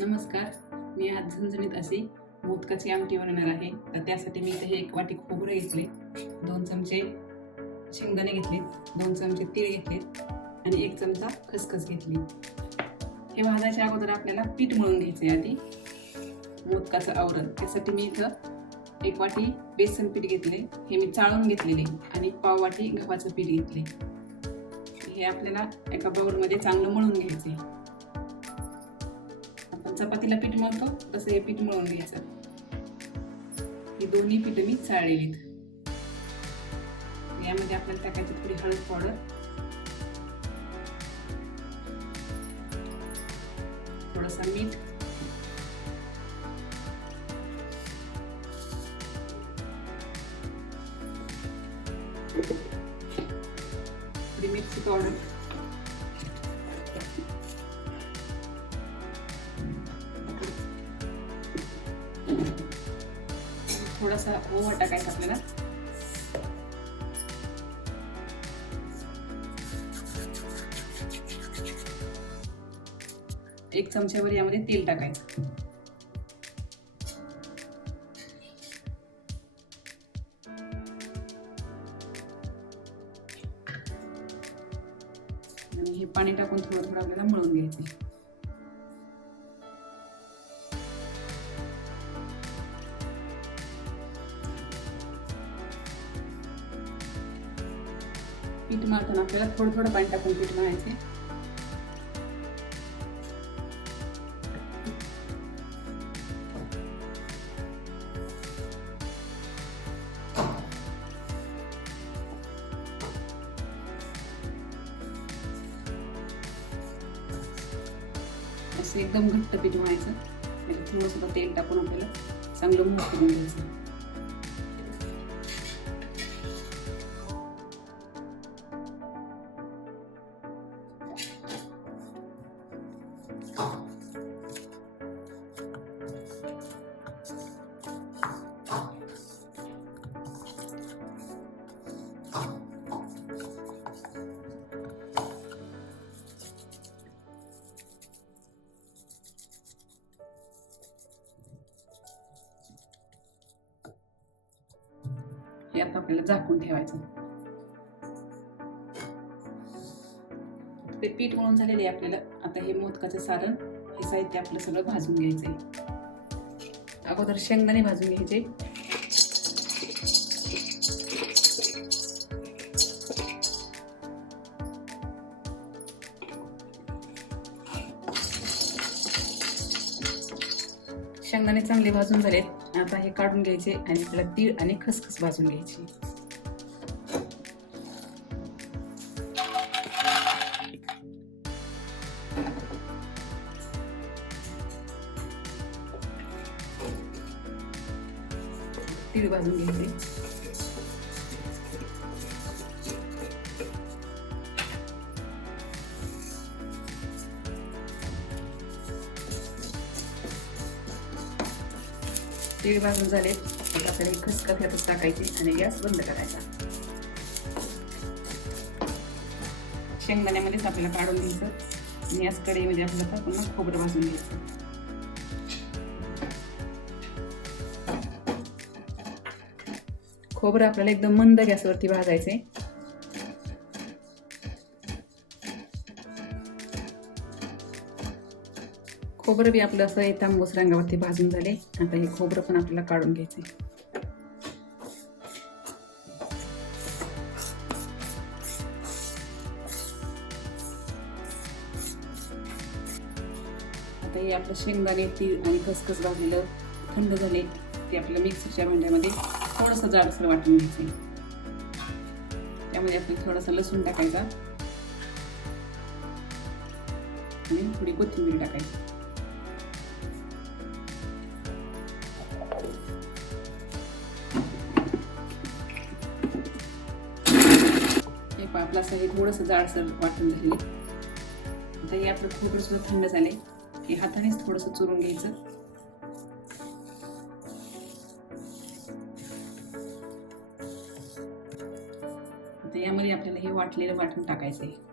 नमस्कार. मी आज झणझणीत असे मोदकाची आमटी बनवणार आहे. तर त्यासाठी मी इथे हे एक वाटी खोबरं घेतले. दोन चमचे शेंगदाणे घेतले. दोन चमचे तीळ घेतले. आणि एक चमचा खसखस घेतली. हे भाजायच्या अगोदर आपल्याला पीठ मळून घ्यायचे आधी. मोदकाचं आवरण. त्यासाठी मी इथं एक वाटी बेसन पीठ घेतले. हे मी चाळून घेतलेले. आणि पाव वाटी गव्हाचं पीठ घेतले. हे आपल्याला एका बाउलमध्ये चांगलं मळून घ्यायचे आहे चपातीला पीठ मळतो तसं हे पीठ मळून घ्यायचं. ही दोन्ही पीठ मी चाळलेलीत. यामध्ये आपल्याला टाकायची थोडी हळद पावडर. थोडंसं मीठ. थोडासा ओवा टाकायचा आपल्याला. एक चमच्यावर यामध्ये तेल टाकायचं. आणि हे पाणी टाकून थोडं थोडं आपल्याला मळून घ्यायचं पीठ मळताना आपल्याला थोडं थोडं पाणी टाकून पीठ मारायचे असं एकदम घट्ट पीठ व्हायचं. थोडंसुद्धा थोडंसं तेल टाकून आपल्याला चांगलं मूग करून घ्यायचं ते आता आपल्याला झाकून ठेवायचं. ते पीठ मळून झालेले आपल्याला. आता हे मोदकाचं सारण हे साहित्य आपलं सगळं भाजून घ्यायचंय. अगोदर शेंगदाणे भाजून घ्यायचे. शेंगदाणे चांगले भाजून झालेत. आता हे काढून घ्यायचे आणि त्याला तीळ आणि खसखस भाजून घ्यायची. तीळ भाजून घ्यायचे. तीळ भाजून झाले आता आपल्याला खसखस यातच टाकायची आणि गॅस बंद करायचा. शेंगदाण्यामध्येच आपल्याला काढून घ्यायचं. आणि याच कढईमध्ये आपल्याला पुन्हा खोबरं भाजून घ्यायचं. खोबरं आपल्याला एकदम मंद गॅसवरती भाजायचंय. खोबरं बी आपलं असं तांबूस रंगावरती भाजून झाले. आता हे खोबरं पण आपल्याला काढून घ्यायचंय. आता हे आपलं शेंगदाणे तीळ आणि खसखस भाजलेलं थंड झाले ते आपल्याला मिक्सरच्या भांड्यामध्ये थोडंसं जाडसर वाटून घ्यायचं त्यामध्ये आपण थोडासा लसूण टाकायचा. आणि थोडी कोथिंबीर टाकायची. असं हे थोडंसं जाडसर वाटून झाले. आता हे आपलं खोबरं सुद्धा थंड झाले. हे हातानेच थोडंसं चुरून घ्यायचं. आता यामध्ये आपल्याला हे वाटलेलं वाटून टाकायचं आहे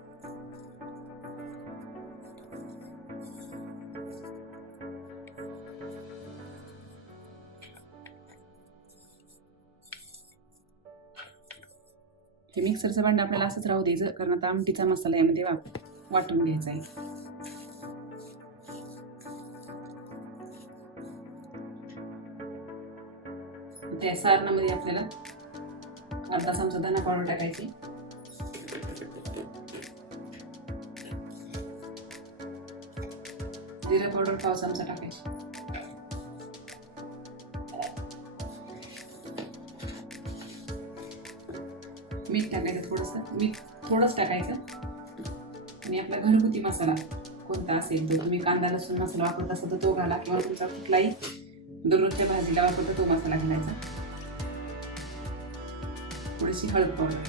मिक्सरचं भांडं आपल्याला असंच राहू द्यायचं. कारण आता आमटीचा मसाला यामध्ये वाट वाटून घ्यायचा आहे. त्या सारणामध्ये आपल्याला अर्धा चमचा धना पावडर टाकायची. जिरा पावडर पाव चमचा टाकायचा. मीठ थोडंच टाकायचं. आणि आपला घरगुती मसाला कोणता असेल तो तुम्ही कांदा लसूण मसाला वापरत असाल तर तो घाला किंवा तुमचा कुठलाही दररोजच्या भाजीला वापरता तो मसाला घालायचा. थोडीशी हळद पावडर.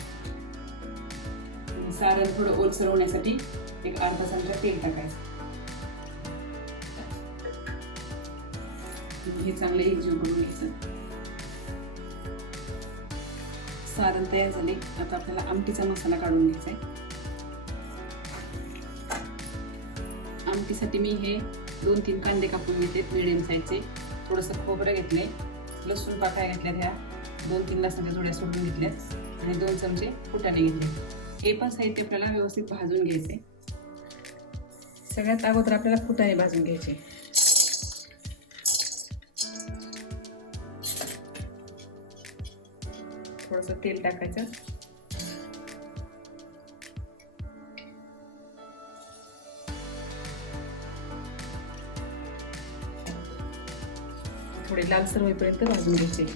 सारण थोडं ओलसर होण्यासाठी एक अर्धा चमचा तेल टाकायचं. हे चांगलं एकजीव करून घ्यायचं. सारण तयार झाले. आता आपल्याला आमटीचा मसाला काढून घ्यायचा आहे. आमटीसाठी मी हे दोन तीन कांदे कापून घेते मिडियम साईजचे थोडंसं खोबरं घेतले लसूण पाकळ्या घेतल्या ह्या. दोन तीन लसणाच्या जोड्या सोडून घेतल्या आणि दोन चमचे फुटाणे घेतले. हे पण साहित्य आपल्याला व्यवस्थित भाजून घ्यायचे सगळ्यात अगोदर आपल्याला फुटाणे भाजून घ्यायचे. थोडंसं तेल टाकायचं. थोडे लालसर होईपर्यंत भाजून घ्यायचे.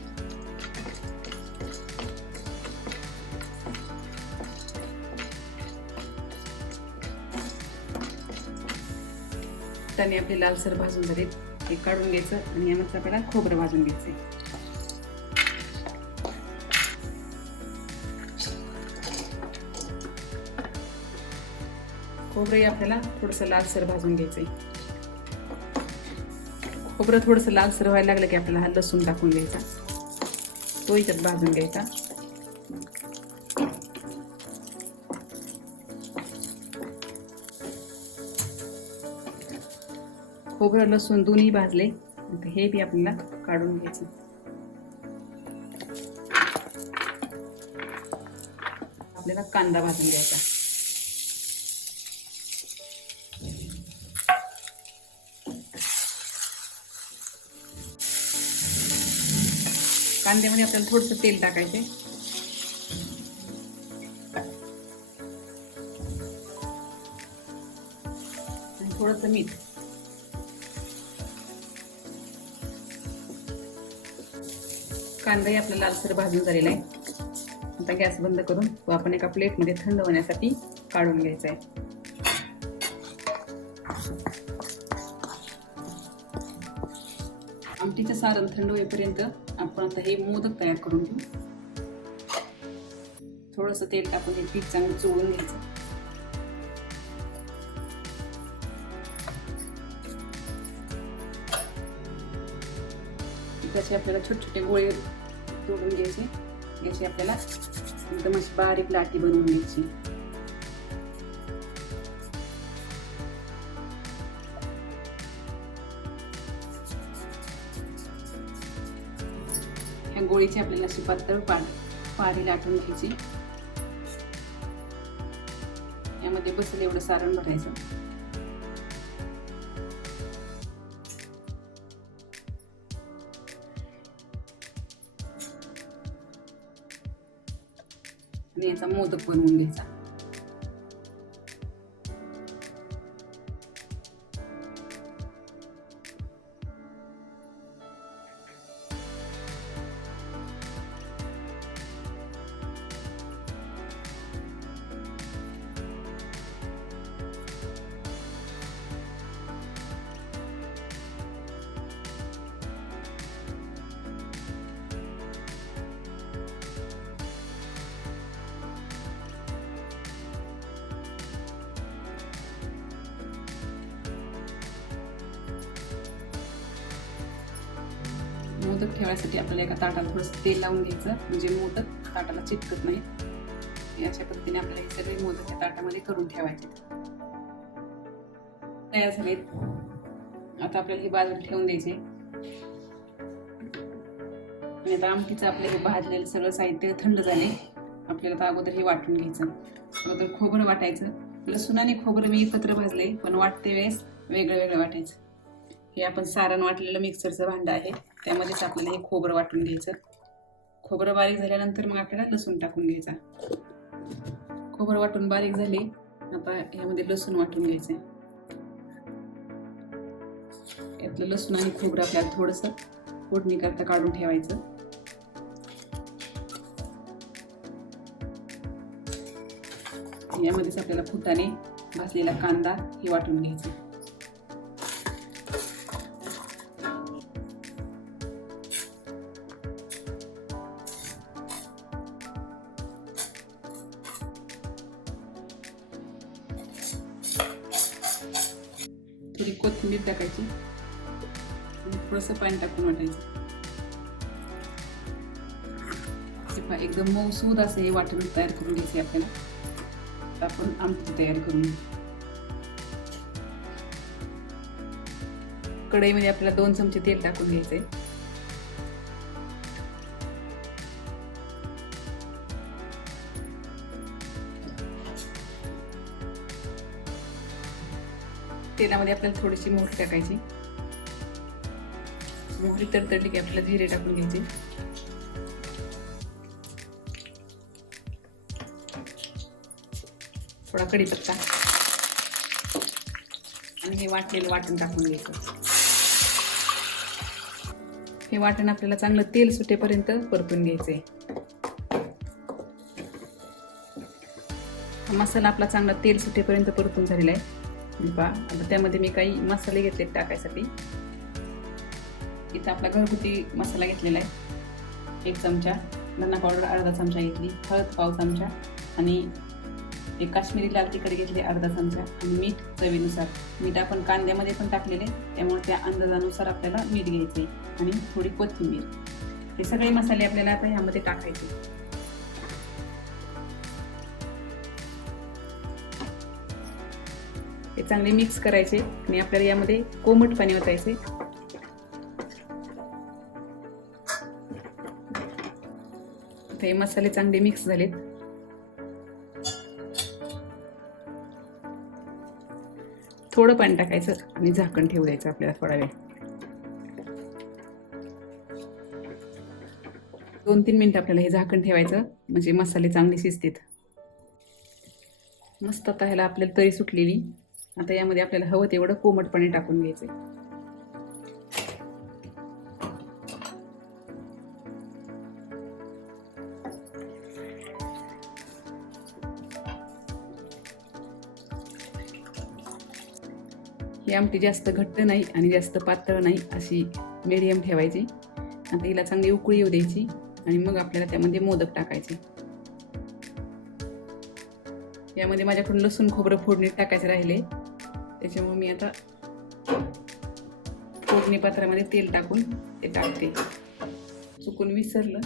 त्याने आपले लालसर भाजून झाले हे काढून घ्यायचं आणि यामध्ये आपल्याला खोबरं भाजून घ्यायचं. खोबरंही आपल्याला थोडंसं लालसर भाजून घ्यायचंय. खोबरं थोडंसं लालसर व्हायला लागलं की आपल्याला हा लसूण टाकून घ्यायचा. तोही त्यात भाजून घ्यायचा. खोबरं लसूण दोन्ही भाजले. हे बी आपल्याला काढून घ्यायचं. आपल्याला कांदा भाजून घ्यायचा. कांद्यामध्ये आपल्याला थोडंसं तेल टाकायचं आहे थोडंसं मीठ. कांदाही आपला लालसर भाजून झालेला आहे. आता गॅस बंद करून तो आपण एका प्लेटमध्ये थंड होण्यासाठी काढून घ्यायचा आहे आमटीचं सारण थंड होईपर्यंत आपण आता हे मोदक तयार करून घेऊ. थोडंसं तेल टाकून हे पीठ चांगलं चोळून घ्यायचं. त्याचे आपल्याला छोटे छोटे गोळे तोडून घ्यायचे. याची आपल्याला एकदम अशी बारीक लाटी बनवून घ्यायची. ह्या गोळीची आपल्याला अशी पातळ पाड पारी लाटून घ्यायची. यामध्ये बसेल एवढं सारण भरायचं. आणि याचा मोदक बनवून घ्यायचा. मोदक ठेवायसाठी आपल्याला एका ताटाला थोडंसं तेल लावून घ्यायचं. म्हणजे मोदक ताटाला चिटकत नाही याच्या पद्धतीने आपल्याला हे सगळे मोदक त्या ताटामध्ये करून ठेवायचे. तयार झालेत. आता आपल्याला हे बाजूला ठेवून द्यायचे. आणि आता आमटीचं आपलं हे भाजलेलं सगळं साहित्य थंड झाले आपल्याला तर अगोदर हे वाटून घ्यायचं. अगोदर खोबरं वाटायचं. लसूण आणि खोबरं मी एकत्र भाजले पण वाटते वेळेस वेगळं वेगळं वाटायचं. हे आपण सारण वाटलेलं मिक्सरचं भांडं आहे. त्यामध्येच आपल्याला हे खोबरं वाटून घ्यायचं. खोबरं बारीक झाल्यानंतर मग आपल्याला लसूण टाकून घ्यायचा. खोबरं वाटून बारीक झाले आता ह्यामध्ये लसूण वाटून घ्यायचं यातलं लसूण आणि खोबरं आपल्याला थोडंसं फोडणी करता काढून ठेवायचं. यामध्येच आपल्याला फुटाने भाजलेला कांदा हे वाटून घ्यायचं. थोडी कोथिंबीर टाकायची. थोडस थोडंसं पाणी टाकून वाटायचं. एकदम मऊसूद असं हे वाटण तयार करून घ्यायचे आपल्याला. आपण आमटी तयार करून कढईमध्ये आपल्याला दोन चमचे तेल टाकून घ्यायचंय. तेलामध्ये आपल्याला थोडीशी मोहरी टाकायची. मोहरी तडतडली की आपल्याला जिरे टाकून घ्यायचे. थोडा कढीपत्ता आणि हे वाटलेलं वाटण टाकून घ्यायचं. हे वाटण आपल्याला चांगलं तेल सुटेपर्यंत परतून घ्यायचंय. मसाला आपला चांगला तेल सुटेपर्यंत परतून झालेला आहे. पहा आता त्यामध्ये मी काही मसाले घेतले टाकायसाठी. इथं आपला घरगुती मसाला घेतलेला आहे. एक चमचा धना पावडर अर्धा चमचा घेतली हळद पाव चमचा आणि एक काश्मीरी लाल तिखट घेतले अर्धा चमचा आणि मीठ चवीनुसार. मीठ आपण कांद्यामध्ये पण टाकलेले त्यामुळे त्या अंदाजानुसार आपल्याला मीठ घ्यायचे आणि थोडी कोथिंबीर. हे सगळे मसाले आपल्याला आता ह्यामध्ये टाकायचे. हे चांगले मिक्स करायचे आणि आपल्याला यामध्ये कोमट पाणी ओतायचे हे मसाले चांगले मिक्स झालेत. थोडं पाणी टाकायचं आणि झाकण ठेवू द्यायचं आपल्याला थोडा वेळ. दोन तीन मिनिटं आपल्याला हे झाकण ठेवायचं म्हणजे मसाले चांगले शिजतात. मस्त आता ह्याला आपल्याला तरी सुटलेली. आता यामध्ये आपल्याला हवं तेवढं कोमट पाणी टाकून घ्यायचं ही आमटी जास्त घट्ट नाही आणि जास्त पातळ नाही अशी मिडियम ठेवायची. आता हिला चांगली उकळी येऊ द्यायची आणि मग आपल्याला त्यामध्ये मोदक टाकायचे. यामध्ये माझ्याकडून लसूण खोबरं फोडणीत टाकायचे राहिले. त्याच्यामुळे मी आता फोडणी पात्रामध्ये तेल टाकून ते टाकते. चुकून विसरलं.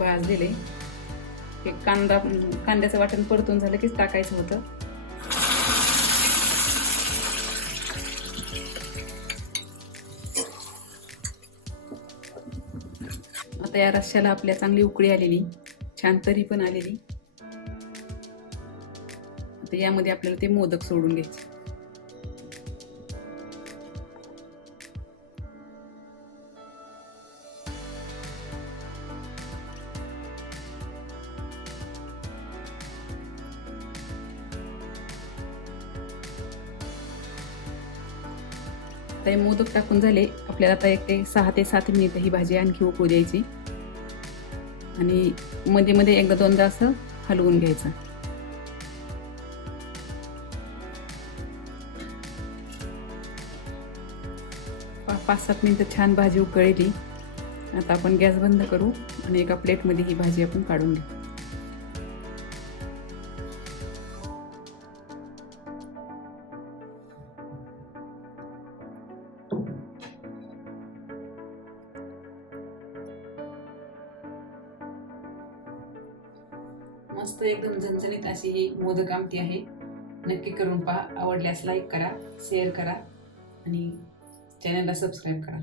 भाजलेले हे कांदा कांद्याचं वाटण परतून झालं की टाकायचं होतं. आता या रश्याला आपल्या चांगली उकळी आलेली. छान तरी पण आलेली. आता यामध्ये आपल्याला ते मोदक सोडून घ्यायचे. आता टाकून झाले. आपल्याला आता एक ते सहा ते सात मिनिट ही भाजी आणखी उकळू द्यायची. आणि मध्ये मध्ये एकदा दोनदा असं हलवून घ्यायचं. पा- पाच सात मिनिटं छान भाजी उकळली. आता आपण गॅस बंद करू आणि एका प्लेटमध्ये ही भाजी आपण काढून घेऊ. मस्त एकदम झणझणीत अशी ही मोदक आमटी आहे. नक्की करून पहा. आवडल्यास लाईक करा शेअर करा आणि चॅनलला सबस्क्राईब करा.